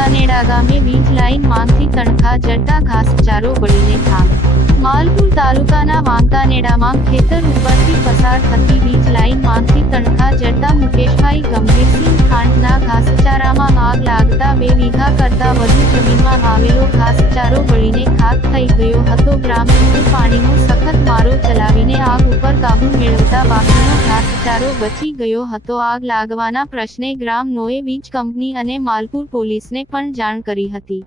વાંકાનેડા ગામે વીજ લાઇન માંગથી તણખા જડતા ઘાસચારો બળીને ખાખ. માલપુર તાલુકાના વાંકાનેડામાં ખેતર ઉપરથી પસાર થતી વીજ લાઇન માંગથી તણખા જડતા મુકેશભાઈ ગંભીરસિંહ ખાંટના ઘાસચારામાં આગ લાગતા 2 વીઘા કરતા વધુ જમીનમાં આવેલો ઘાસચારો બળીને ખાખ થઈ ગયો હતો. ગ્રામજનોએ પાણીનો સખત મારો ચલાવીને આગ ઉપર કાબુ મેળવતા બાકીનો ઘાસચારો બચી ગયો હતો. આગ લાગવાના પ્રશ્ને ગ્રામજનોએ વીજ કંપની અને માલપુર પોલીસને પણ જાણ કરી હતી.